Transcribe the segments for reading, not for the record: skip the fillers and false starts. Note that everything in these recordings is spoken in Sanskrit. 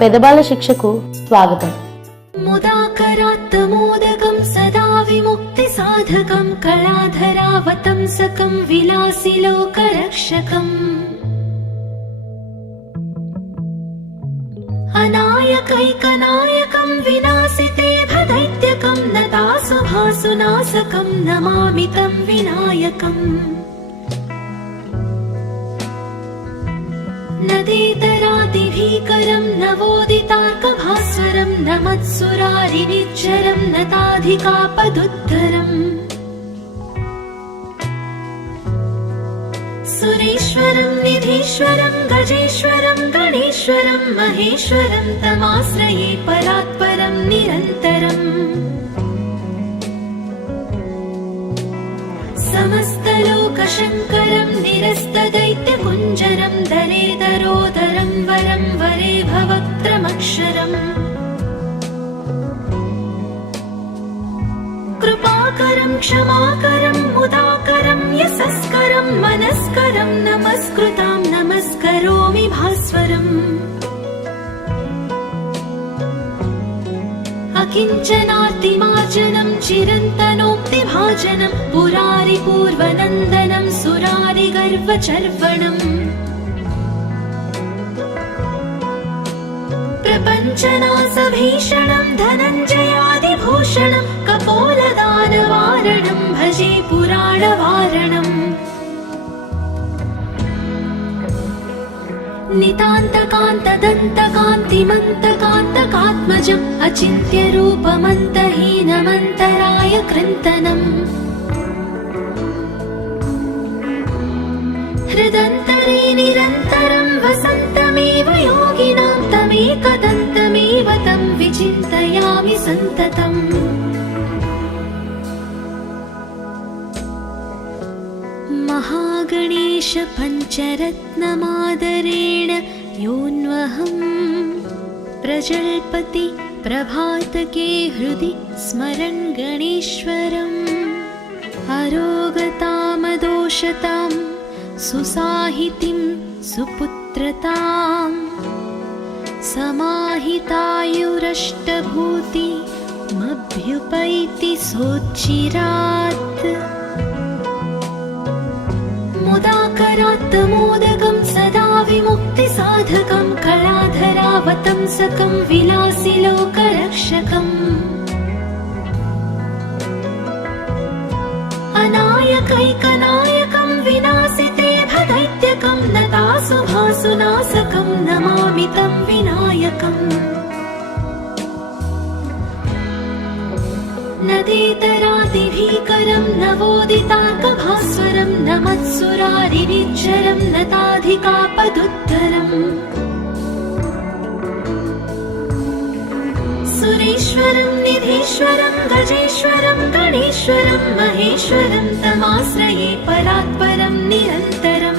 పెదబాల శిక్షకు స్వాగతం. ముదాకరాత్తమోదకం సదా విముక్తి సాధకం కళాధరావతంసకం విలాసిలోకరక్షకం అనాయకైకనాయకం వినాశితే భదైత్యకం నతాసుభాసునాశకం నమామి తం వినాయకం. నదేతరాదిభీకరం నవోదితార్కభాస్వరం నమత్సురారినిచ్చరం నతాధికాపదుద్ధరం సురేశ్వరం నిధీశ్వరం గజేశ్వరం గణేశ్వరం మహేశ్వరం తమాశ్రయే పరాత్పరం నిరంతరం. సమస్తలోకశంకరం నిరస్తదైత్యకుంజరం దరేదరోదరం వరం వరే భవక్త్రమక్షరం. కృపాకరం క్షమాకరం ముదాకరం యశస్కరం మనస్కరం నమస్కృతాం నమస్కరోమి భాస్వరం. అకించనార్తిమార్జనం చిరంతనోక్తిభాజనం పురారి పూర్వనందనం సురారి గర్వచర్వణం. ప్రపంచనాశభీషణం ధనంజయాదిభూషణం కపోలదానవారణం భజే పురాణవారణం. నితాంతకాంతదంతకాంతిమంతకాంతకాత్మజం అచింత్యరూపమంతహీనమంతరాయ కృంతనం. హృదంతరే నిరంతరం వసంతమేవ యోగినాం తమేకదంతమేవ తం విచింతయామి సంతతం. महागणेश पञ्चरत्नमादरेण योऽन्वहं प्रजल्पति प्रभातके हृदि स्मरन् गणेश्वरम्. अरोगतामदोषतां सुसाहितिं सुपुत्रतां समाहितायुरष्टभूतिमभ्युपैति सोच्चिरात्. ముదాకరాత్తమోదకం సదా విముక్తి సాధకం కళాధరావతంసకం విలాసిలోకరక్షకం. అనాయకైకనాయకం వినాశితే భదైత్యకం నతాసుభాసునాశకం నమామి తం వినాయకం. నదేతరాదిభీకరం నవోదితార్కభాస్వరం నమత్సురారినిచ్చరం నతాధికాపదుద్ధరం. సురేశ్వరం నిధీశ్వరం గజేశ్వరం గణేశ్వరం మహేశ్వరం తమాశ్రయే పరాత్పరం నిరంతరం.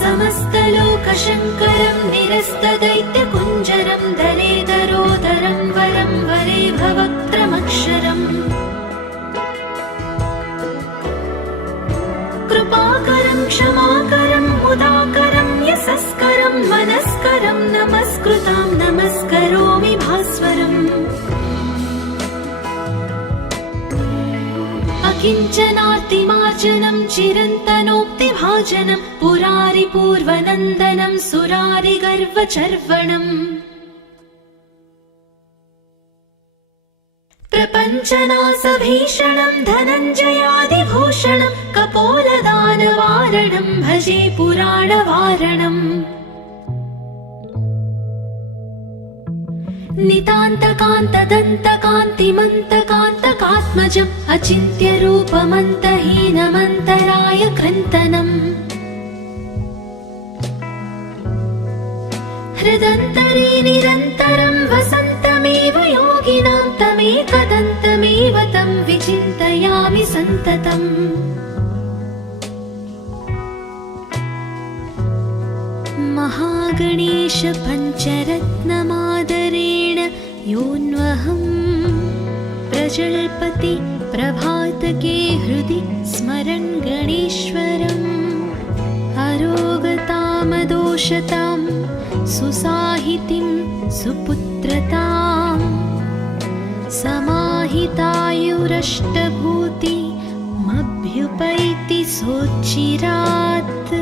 సమస్తలోకశంకరం నిరస్తదైత్యకుంజరం దరేదరోదరం వరం వరే భవక్త్రమక్షరం. కృపాకరం క్షమాకరం ముదాకరం యశస్కరం మనస్కరం నమస్కృతాం నమస్కరోమి భాస్వరం. అకించనార్తిమార్జనం చిరంతనోక్తిభాజనం పురారి పూర్వనందనం సురారి గర్వచర్వణం. ప్రపంచనాశభీషణం ధనంజయాదిభూషణం కపోలదానవారణం భజే పురాణవారణం. నితాంతకాంతదంతకాంతిమంతకాంతకాత్మజం అచింత్యరూపమంతహీనమంతరాయ కృంతనం. హృదంతరే నిరంతరం వసంతమేవ యోగినాం తమేకదంతమేవ తం విచింతయామి సంతతం. महागणेश पञ्चरत्नमादरेण योऽन्वहं प्रजल्पति प्रभातके हृदि स्मरन् गणेश्वरम्. अरोगताम प्रपञ्चनासभीषणमदोषतां सुसाहितिं सुपुत्रताम् समाहितायुरष्टभूतिमभ्युपैति सोच्चिरात्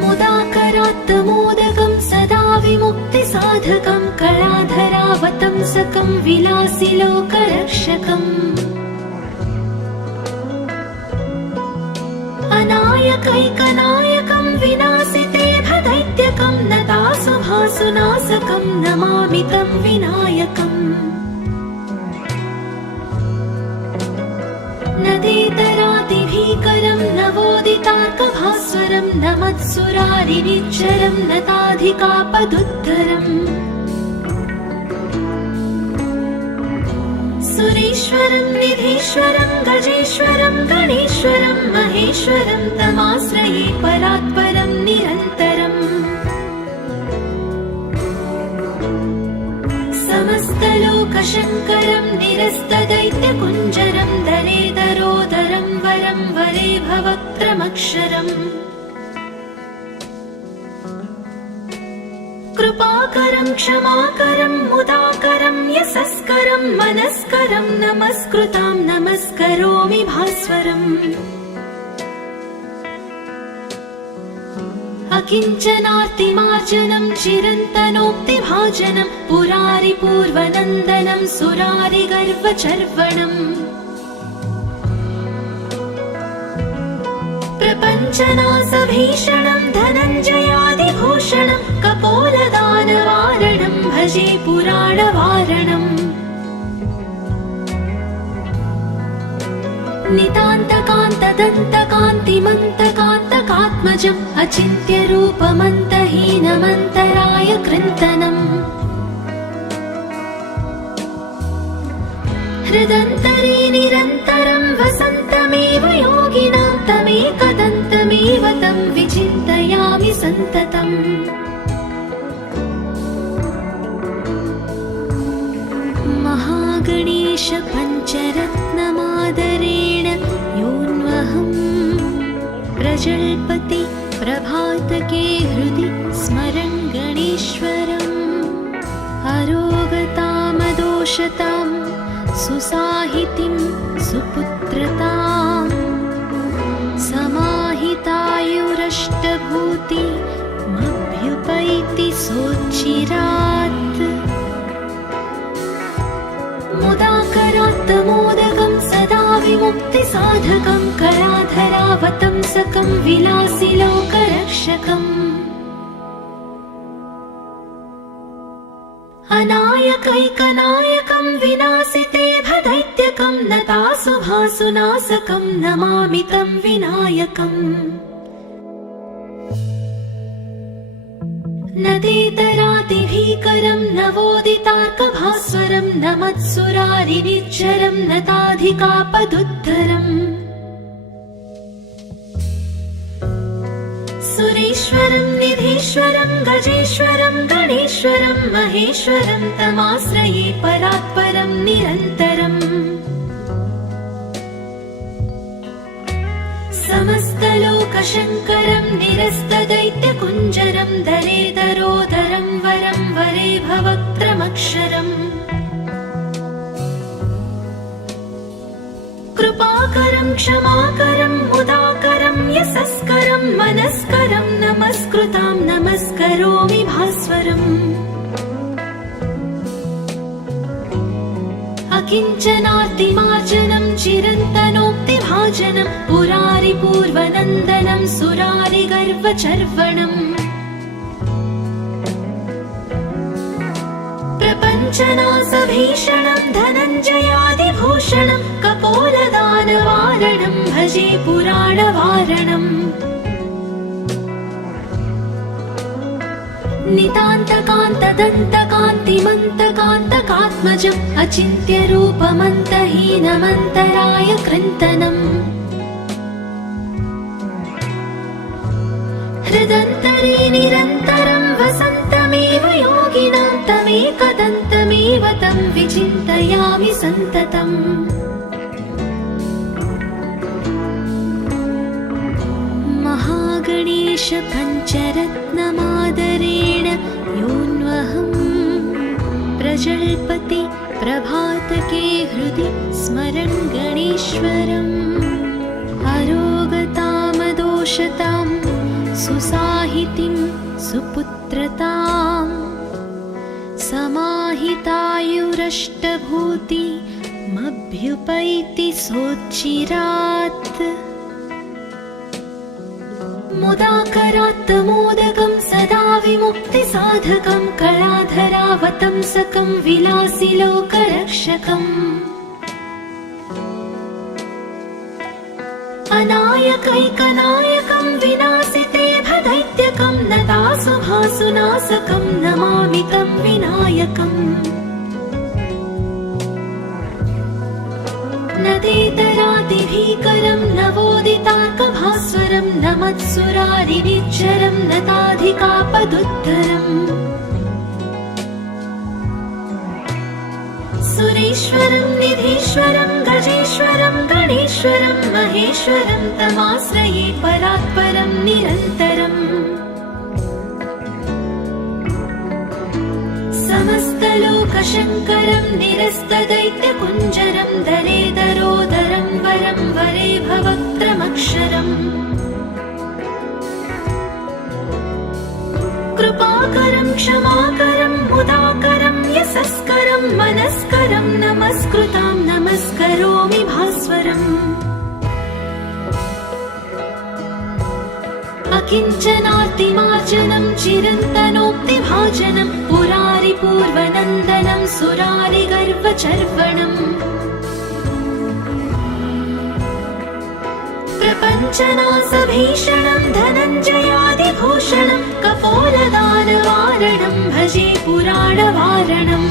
मुदाकरात्तमोदकं सदा विमुक्तिसाधकं कलाधरावतंसकं विलासिलोकरक्षकम् अनायकैकनायकं विनाशिते भदैत्यकं नतासुभासुनाशकं नमामि तं विनायकम् नदेतरातिभीकरं नवोदितार्कभास्वरं नमत्सुरारिनिच्चरं नताधिकापदुद्धरम् सुरेश्वरं निधीश्वरं गजेश्वरं गणेश्वरं महेश्वरं तमाश्रये परात्परं निरन्तरम् समस्तलोकशङ्करं निरस्तदैत्यकुञ्जरं दरेदरोदरं वरं वरे भवक्त्रमक्षरम् कृपाकरं क्षमाकरं मुदाकरं यशस्करं मनस्करं नमस्कृतां नमस्करोमि भास्वरम् अकिञ्चनार्तिमार्जनं चिरन्तनोक्तिभाजनं पुरारिपूर्वनन्दनं सुरारिगर्वचर्वणम् प्रपञ्चनासभीषणं धनञ्जयादिभूषणं कपोलदानवारणं भजे पुराणवारणम् नितान्तकान्तदन्तकान्तिमन्तकान्तकात्मजम् अचिन्त्यरूपमन्तहीनमन्तराय कृन्तनम् हृदन्तरे निरन्तरं वसन्तमेव योगिनां तमेकदन्तमेव तं विचिन्तयामि सन्ततम् महागणेश पञ्चरत्नमादरेण योऽन्वहं प्रजल्पति प्रभातके हृदि स्मरन् गणेश्वरम् अरोगतामदोषतां सुसाहितिं सुपुत्रताम् समाहितायुरष्टभूतिमभ्युपैति सोच्चिरात् मुदाकरात्तमोदकं सदा विमुक्तिसाधकं कलाधरावतंसकं विलासिलोकरक्षकम् अनायकैकनायकं विनाशिते भदैत्यकं नतासुभासुनाशकं नमामि तं विनायकम् नदेतरातिभीकरं नवोदितार्कभास्वरं नमत्सुरारिनिच्चरं नताधिकापदुद्धरम् सुरेश्वरं निधीश्वरं गजेश्वरं गणेश्वरं महेश्वरं तमाश्रये परात्परं निरन्तरम् समस्तलोकशङ्करं निरस्तदैत्यकुञ्जरं दरेदरोदरं वरं वरे भवक्त्रमक्षरम् कृपाकरं क्षमाकरं मुदाकरं यशस्करं मनस्करं नमस्कृतां नमस्करोमि भास्वरम् अकिञ्चनार्तिमार्जनं चिरन्तनोक्तिभाजनं पुरारिपूर्वनन्दनं सुरारिगर्वचर्वणम् प्रपञ्चनासभीषणं धनञ्जयादिभूषणं कपोलदानवारणं भजे पुराणवारणम् नितान्तकान्तदन्तकान्तिमन्तकान्तकात्मजम् अचिन्त्यरूपमन्तहीनमन्तराय कृन्तनम् हृदन्तरे निरन्तरं वसन्तमेव योगिनां तमेकदन्तमेव तं विचिन्तयामि सन्ततम् महागणेश पञ्चरत्नमादरेण योऽन्वहम् प्रजल्पति प्रभातके हृदि स्मरन् गणेश्वरम् अरोगतामदोषतां सुसाहितिं सुपुत्रताम् समाहितायुरष्टभूतिमभ्युपैति सोच्चिरात् मुदाकरात्तमोदकं सदा विमुक्तिसाधकं कलाधरावतंसकं विलासिलोकरक्षकम् अनायकैकनायकं विनाशिते भदैत्यकं नतासुभासुनाशकं नमामि तं विनायकम् नदेतरादिभीकरं नवोदितार्कभास्वरं नमत्सुरारिनिच्चरं नताधिकापदुद्धरम् सुरेश्वरं निधीश्वरं गजेश्वरं गणेश्वरं महेश्वरं तमाश्रये परात्परं निरन्तरम् समस्तलोकशङ्करं निरस्तदैत्यकुञ्जरं दरेदरोदरं वरं वरे भवक्त्रमक्षरम् कृपाकरं क्षमाकरं मुदाकरं यशस्करं मनस्करं नमस्कृतां नमस्करोमि भास्वरम् अकिञ्चनार्तिमार्जनं चिरन्तनोक्तिभाजनं पुरारिपूर्वनन्दनं सुरारिगर्वचर्वणम् प्रपञ्चनासभीषणं धनञ्जयादिभूषणं कपोलदानवारणं भजे पुराणवारणम्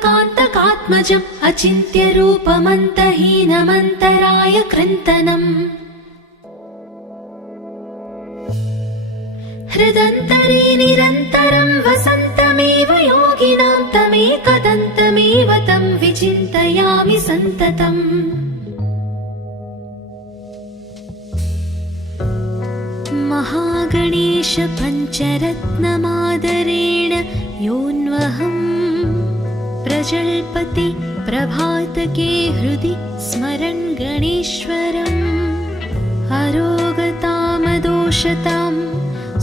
नितान्तकान्तदन्तकान्तिमन्तकान्तकात्मजम् अचिन्त्यरूपमन्तहीनमन्तराय कृन्तनम् हृदन्तरे निरन्तरं वसन्तमेव योगिनां तमेकदन्तमेव तं विचिन्तयामि सन्ततम् महागणेश पञ्चरत्नमादरेण योऽन्वहम् प्रजल्पति प्रभातके हृदि स्मरन् गणेश्वरम् अरोगतामदोषतां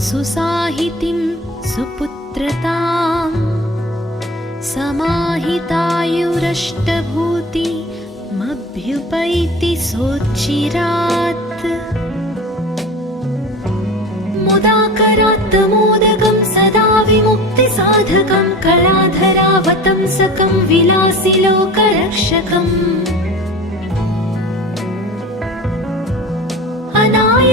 सुसाहितिं सुपुत्रताम् समाहितायुरष्टभूतिमभ्युपैति सोच्चिरात् मुदाकरात्तमोदकं सदा विमुक्तिसाधकं कलाधरावतंसकं विलासिलोकरक्षकम्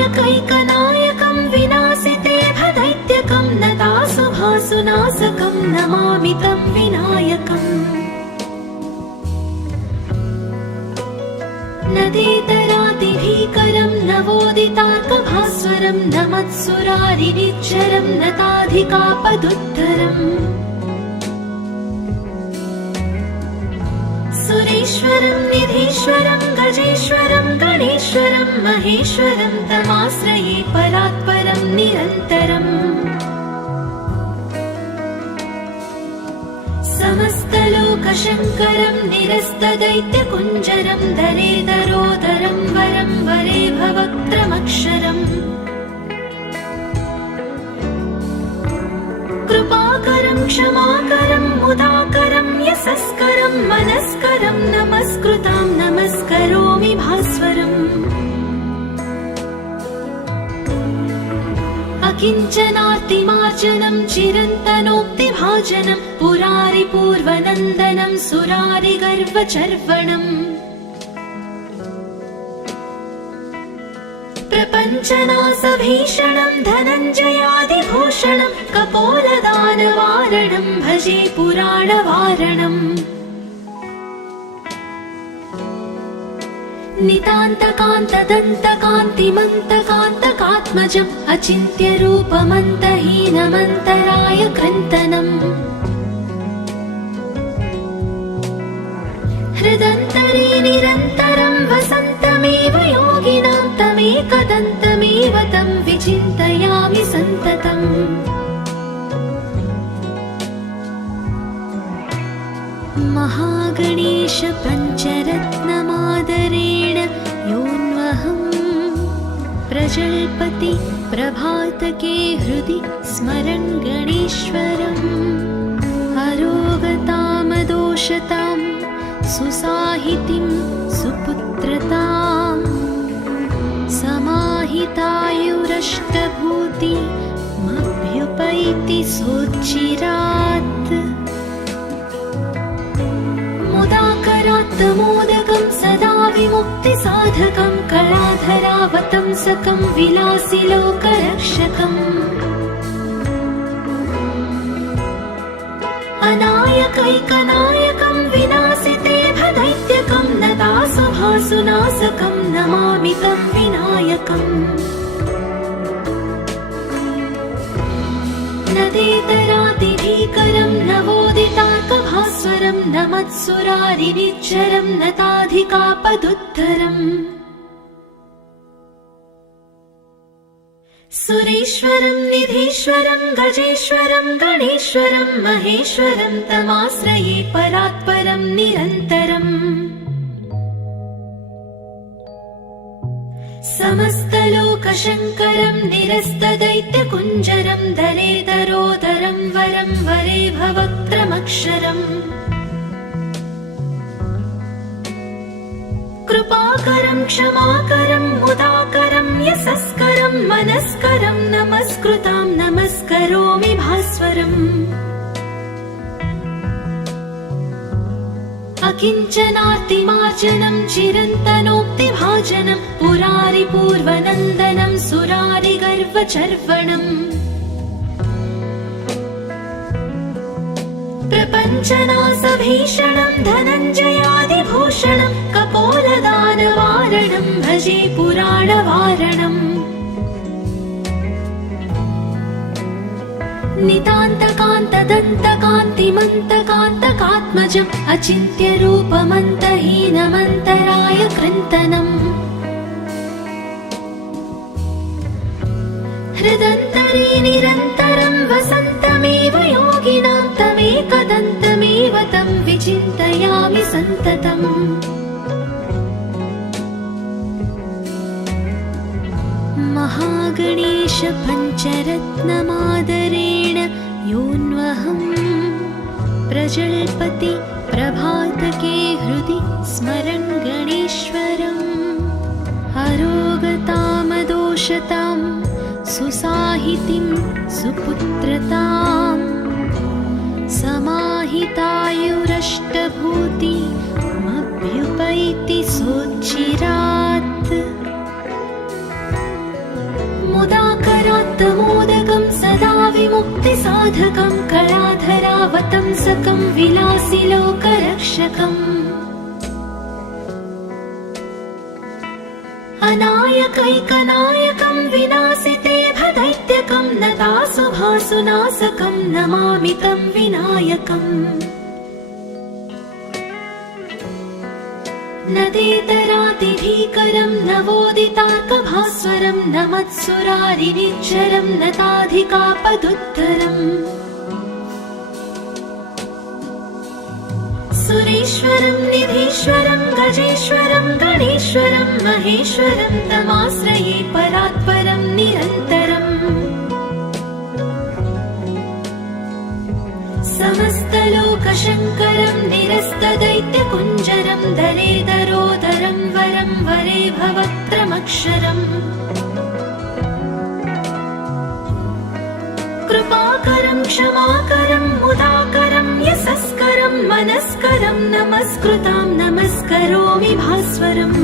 अनायकैकनायकं विनाशिते भदैत्यकं नतासुभासुनाशकं नमामि तं विनायकम् नदेतरादिभीकरं नवोदितार्कभास्वरं नमत्सुरारिनिच्चरं नताधिकापदुद्धरम् सुरेश्वरं निधीश्वरं गजेश्वरं गणेश्वरं महेश्वरं तमाश्रये परात्परं निरन्तरम् समस्तलोकशङ्करं निरस्तदैत्यकुञ्जरं दरेदरोदरं वरं वरे भवक्त्रमक्षरम् कृपाकरं क्षमाकरं मुदाकरं यशस्करं मनस्करं नमस्कृतां नमस्करोमि भास्वरम् अकिञ्चनार्तिमार्जनं चिरन्तनोक्तिभाजनं पुरारिपूर्वनन्दनं सुरारिगर्वचर्वणम् प्रपञ्चनासभीषणं धनञ्जयादिभूषणं कपोलदानवारणं भजे पुराणवारणम् नितान्तकान्तदन्तकान्तिमन्तकान्तकात्मजम् अचिन्त्यरूपमन्तहीनमन्तराय कृन्तनम् हृदन्तरे निरन्तरं वसन्तमेव योगिनां तमेकदन्तमेव तं विचिन्तयामि सन्ततम्। महागणेश पञ्चरत्नमादरेण योऽन्वहं प्रजल्पति प्रभातके हृदि स्मरन् गणेश्वरम्। अरोगतामदोषतां सुसाहितिं सुपुत्रतां समाहितायुरष्टभूतिमभ्युपैति सोच्चिरात्। मुदाकरात्तमोदकं सदा विमुक्तिसाधकं कलाधरावतंसकं विलासिलोकरक्षकम्। अनायकैकनायकं विनाशिते भदैत्यकं नतासुभासुनाशकं नमामि तं विनायकम्। नदेतरातिभीकरं नवोदितार्कभास्वरं नमत्सुरारिनिच्चरं नताधिकापदुद्धरम्। सुरेश्वरं निधीश्वरं गजेश्वरं गणेश्वरं महेश्वरं तमाश्रये परात्परं निरन्तरम्। समस्तलोकशङ्करं निरस्तदैत्यकुञ्जरं दरेदरोदरं वरं वरे भवक्त्रमक्षरम्। कृपाकरं क्षमाकरं मुदाकरं यशस्करं मनस्करं नमस्कृतां नमस्करोमि भास्वरम्। अकिञ्चनार्तिमार्जनं चिरन्तनोक्तिभाजनं पुरारिपूर्वनन्दनं सुरारिगर्वचर्वणम्। प्रपञ्चनाशभीषणं धनञ्जयादिभूषणं कपोलदानवारणं भजे पुराणवारणम्। नितान्तकान्तदन्तकान्तिमन्तकान्तकात्मजम् अचिन्त्यरूपमन्तहीनमन्तराय कृन्तनम्। हृदन्तरे निरन्तरं वसन्तमेव योगिनां तमेकदन्तमेव तं विचिन्तयामि सन्ततम्। महागणेश पञ्चरत्नमादरेण योऽन्वहं प्रजल्पति प्रभातके हृदि स्मरन् गणेश्वरम्। अरोगतामदोषतां सुसाहितिं सुपुत्रतां समाहितायुरष्टभूतिमभ्युपैति सोच्चिरात्। मुदाकरात्तमोदकं सदा विमुक्तिसाधकं कलाधरावतंसकं विलासिलोकरक्षकम्। अनायकैकनायकं विनाशिते भदैत्यकं नतासुभासुनाशकं नमामि तं विनायकम्। नदेतरातिभीकरं नवोदितार्कभास्वरं नमत्सुरारिनिच्चरं नताधिकापदुद्धरम्। सुरेश्वरं निधीश्वरं गजेश्वरं गणेश्वरं महेश्वरं तमाश्रये परात्परं निरन्तरम्। समस्तलोकशङ्करं निरस्तदैत्यकुञ्जरं दरेदरोदरं वरं वरे भवक्त्रमक्षरम्। कृपाकरं क्षमाकरं मुदाकरं यशस्करं मनस्करं नमस्कृतां नमस्करोमि भास्वरम्।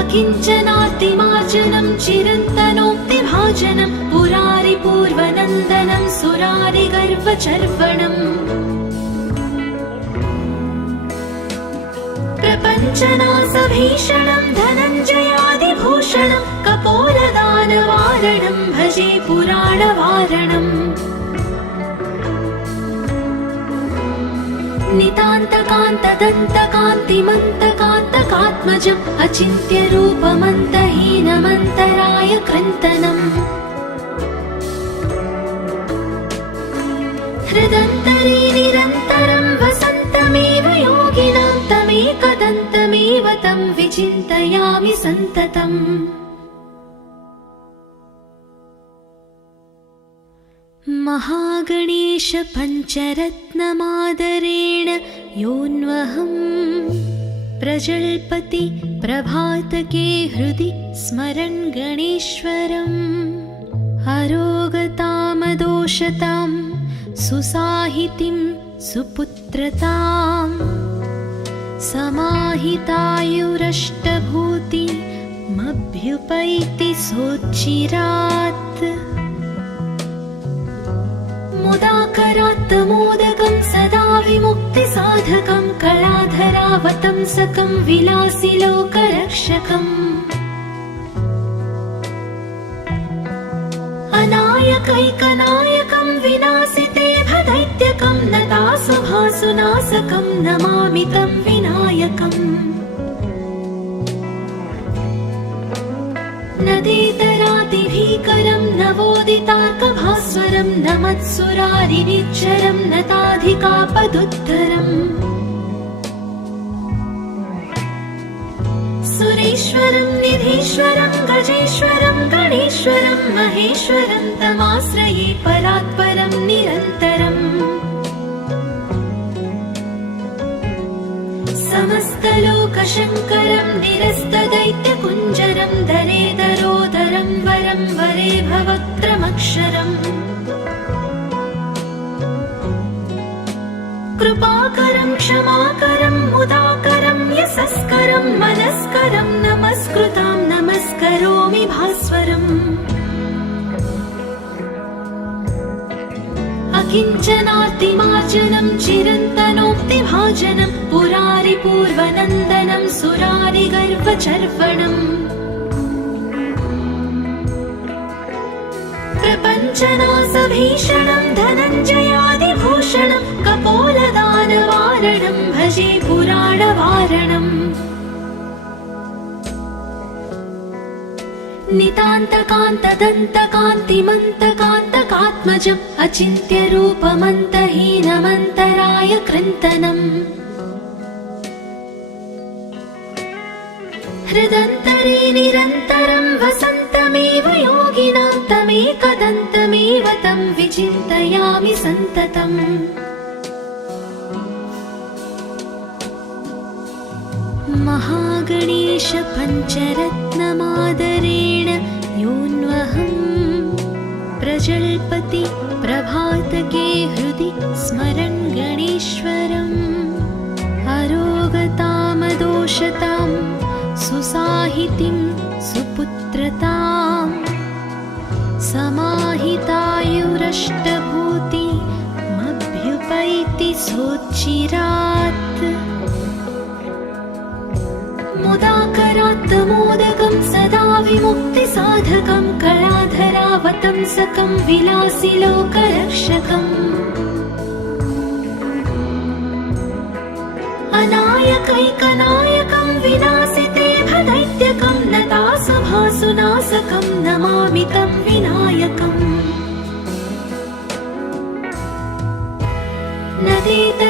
अकिञ्चनार्तिमार्जनं चिरन्तनोक्तिभाजनं पुरारिपूर्वनन्दनं सुरारिगर्वचर्वणम्। प्रपञ्चनाशभीषणं धनञ्जयादिभूषणं कपोलदानवारणं भजे पुराणवारणम्। नितान्तकान्तदन्तकान्तिमन्तकान्तकात्मजम् अचिन्त्यरूपमन्तहीनमन्तराय कृन्तनम् हृदन्तरे निरन्तरं वसन्तमेव योगिनां तमेकदन्तमेव तं विचिन्तयामि सन्ततम् महागणेश पञ्चरत्नमादरेण योऽन्वहम् प्रजल्पति प्रभातके हृदि स्मरन् गणेश्वरम् अरोगतामदोषतां सुसाहितिं सुपुत्रताम् समाहितायुरष्टभूतिमभ्युपैति सोच्चिरात् मुदाकरात्तमोदकं सदा विमुक्तिसाधकं कलाधरावतंसकं विलासिलोकरक्षकम् अनायकैकनायकं विनाशिते भदैत्यकं नतासुभासुनाशकं नमामि तं विनायकम् नदेतरातिभीकरं नवोदितार्कभास्वरं नमत्सुरारिनिच्चरं नताधिकापदुद्धरम् सुरेश्वरं निधीश्वरं गजेश्वरं गणेश्वरं महेश्वरं तमाश्रये परात्परं निरन्तरम् समस्तलोकशङ्करं निरस्तदैत्यकुञ्जरं दरेदरोदरं वरं वरे भवक्त्रमक्षरम् कृपाकरं क्षमाकरं मुदाकरं यशस्करं मनस्करं नमस्कृतां नमस्करोमि भास्वरम् अकिञ्चनार्तिमार्जनं चिरन्तनोक्तिभाजनं पुरारिपूर्वनन्दनं सुरारिगर्वचर्वणम् प्रपञ्चनाशभीषणं धनञ्जयादिभूषणं कपोलदानवारणं भजे पुराणवारणम् नितान्तकान्तदन्तकान्तिमन्तकान्तकात्मजम् अचिन्त्यरूपमन्तहीनमन्तराय कृन्तनम् हृदन्तरे निरन्तरं वसन्तमेव योगिनां तमेकदन्तमेव तं विचिन्तयामि सन्ततम् महागणेश पञ्चरत्नमादरेण योऽन्वहम् प्रजल्पति प्रभातके हृदि स्मरन् गणेश्वरम् अरोगतामदोषतां सुसाहितिं सुपुत्रताम् समाहितायुरष्टभूतिमभ्युपैति सोच्चिरात् मुदाकरात्तमोदकं सदा विमुक्तिसाधकं कलाधरावतंसकं विलासिलोकरक्षकम् अनायकैकनायकं विनाशिते भदैत्यकं नतासुभासुनाशकं नमामि तं विनायकम्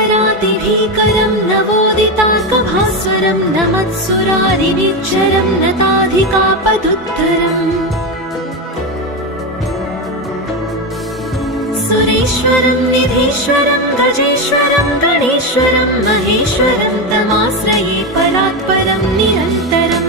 नदेतरातिभीकरं नवोदितार्कभास्वरं नमत्सुरारिनिच्चरं नताधिकापदुद्धरम् सुरेश्वरं निधीश्वरं गजेश्वरं गणेश्वरं महेश्वरं तमाश्रये परात्परं निरन्तरम्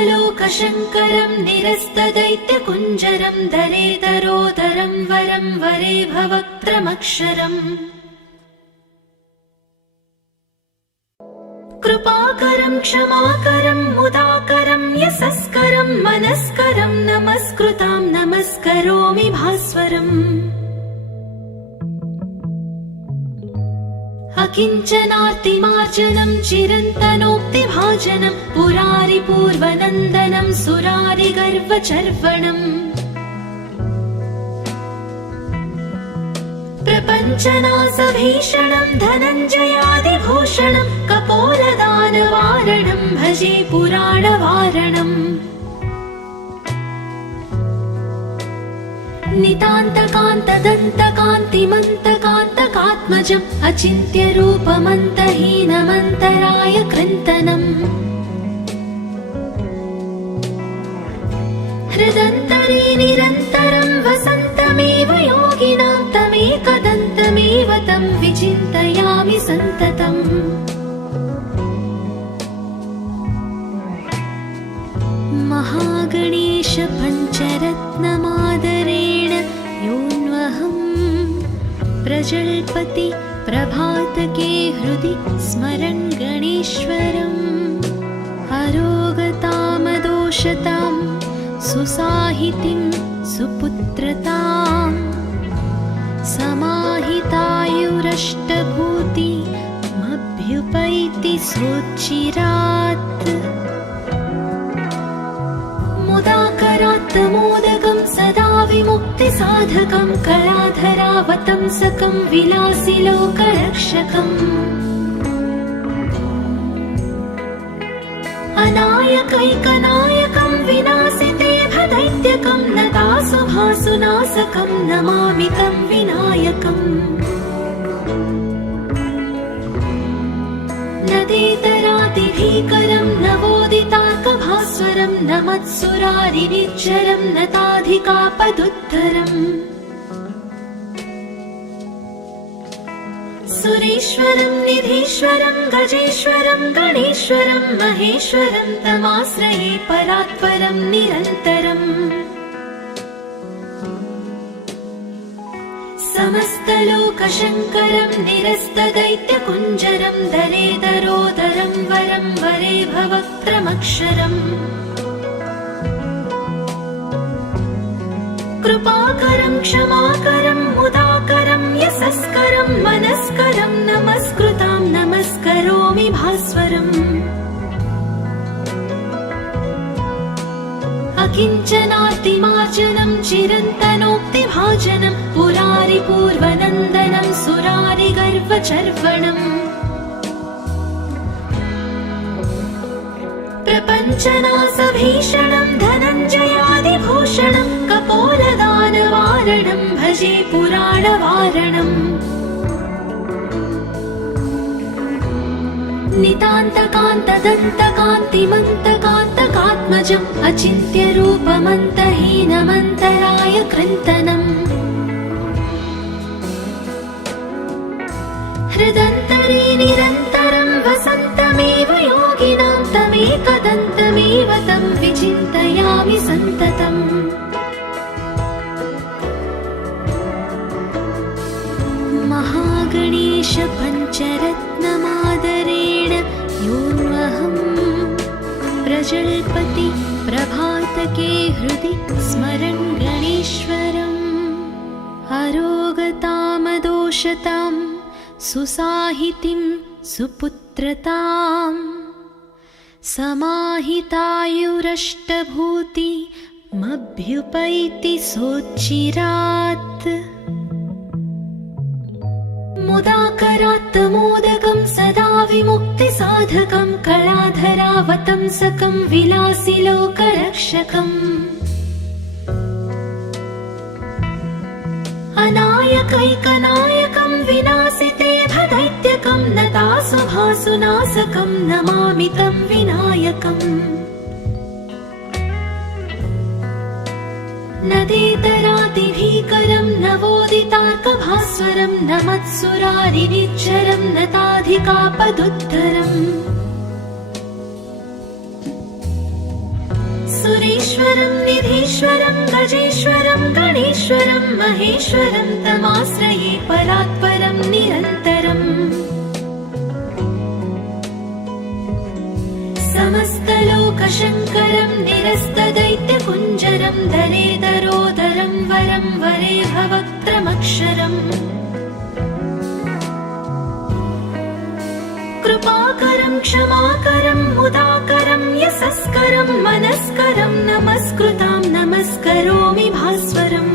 समस्तलोकशङ्करं निरस्तदैत्यकुञ्जरं दरेदरोदरं वरं वरे भवक्त्रमक्षरम् कृपाकरं क्षमाकरं मुदाकरं यशस्करं मनस्करं नमस्कृतां नमस्करोमि भास्वरम् अकिञ्चनार्तिमार्जनं चिरन्तनोक्तिभाजनं पुरारिपूर्वनन्दनं सुरारिगर्वचर्वणम् प्रपञ्चनासभीषणं धनञ्जयादिभूषणं कपोलदानवारणं भजे पुराणवारणम् नितान्तकान्तदन्तकान्तिमन्तकान्तकात्मजम् अचिन्त्यरूपमन्तहीनमन्तराय कृन्तनम् हृदन्तरे निरन्तरं वसन्तमेव योगिनां तमेकदन्तमेव तं विचिन्तयामि सन्ततम् महागणेश पञ्चरत्नमादरेण योऽन्वहं प्रजल्पति प्रभातके हृदि स्मरन् गणेश्वरम् अरोगतामदोषतां सुसाहितिं सुपुत्रतां समाहितायुरष्टभूतिमभ्युपैति सोच्चिरात् मुदाकरात्तमोदकं सदा विमुक्तिसाधकं कलाधरावतंसकं विलासिलोकरक्षकम् अनायकैकनायकं विनाशिते भदैत्यकं नतासुभासुनाशकं नमामि तं विनायकम् नदेतरातिभीकरं नवोदितार्कभास्वरं नमत्सुरारिनिच्चरं नताधिकापदुद्धरम् सुरेश्वरं निधीश्वरं गजेश्वरं गणेश्वरं महेश्वरं तमाश्रये परात्परं निरन्तरम् समस्तलोकशङ्करं निरस्तदैत्यकुञ्जरं दरेदरोदरं वरं वरे भवक्त्रमक्षरम् कृपाकरं क्षमाकरं मुदाकरं यशस्करं मनस्करं नमस्कृतां नमस्करोमि भास्वरम् अकिञ्चनातिमार्जनं चिरन्तनोक्तिभाजनं पुरारिपूर्वनन्दनं सुरारिगर्वचर्वणम् प्रपञ्चनासभीषणं धनञ्जयादिभूषणं कपोलदानवारणं भजे पुराणवारणम् नितान्तकान्तदन्तकान्तिमन्तकान्तकात्मजम् अचिन्त्यरूपमन्तहीनमन्तराय कृन्तनम् हृदन्तरे निरन्तरं वसन्तमेव योगिनां तमेकदन्तमेव तं विचिन्तयामि सन्ततम् महागणेश पञ्चरत्नमादरेण योऽन्वहं प्रजल्पति प्रभातके हृदि स्मरन् गणेश्वरम् अरोगतामदोषतां सुसाहितिं सुपुत्रतां समाहितायुरष्टभूतिमभ्युपैति सोच्चिरात् मुदाकरात्तमोदकं सदा विमुक्तिसाधकं कलाधरावतंसकं विलासिलोकरक्षकम् अनायकैकनायकं विनाशिते भदैत्यकं नतासुभासुनाशकं नमामि तं विनायकम् नदेतरातिभीकरं नवोदितार्कभास्वरं नमत्सुरारिनिच्चरं नताधिकापदुद्धरम् सुरेश्वरं निधीश्वरं गजेश्वरं गणेश्वरं महेश्वरं तमाश्रये परात्परं निरन्तरम् समस्तलोकशङ्करं निरस्तदैत्यकुञ्जरं दरेदरोदरं वरं वरे भवक्त्रमक्षरम् कृपाकरं क्षमाकरं मुदाकरं यशस्करं मनस्करं नमस्कृतां नमस्करोमि भास्वरम्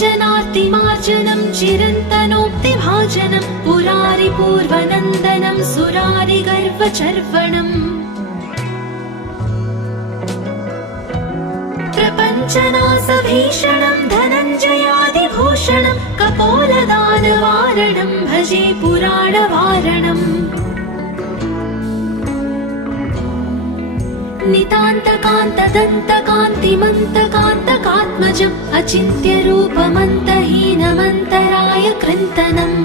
प्रपञ्चनार्तिमार्जनं चिरन्तनोक्तिभाजनं पुरारिपूर्वनन्दनं सुरारिगर्वचर्वणम् प्रपञ्चनासभीषणं धनञ्जयादिभूषणं कपोलदानवारणं भजे पुराणवारणम् नितान्तकान्तदन्तकान्तिमन्तकान्तकात्मजम् अचिन्त्यरूपमन्तहीनमन्तराय कृन्तनम्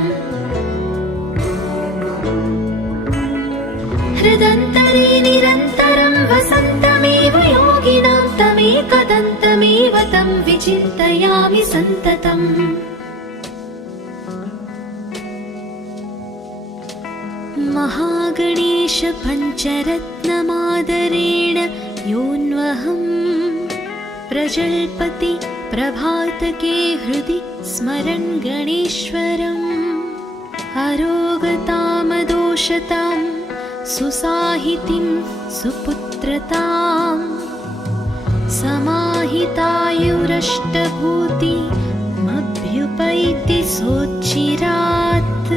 हृदन्तरे निरन्तरं वसन्तमेव योगिनां तमेकदन्तमेव तं विचिन्तयामि सन्ततम् महागणेश पञ्चरत्नमादरेण योऽन्वहं प्रजल्पति प्रभातके हृदि स्मरन् गणेश्वरम् अरोगतामदोषतां सुसाहितिं सुपुत्रतां समाहितायुरष्टभूतिमभ्युपैति सोच्चिरात्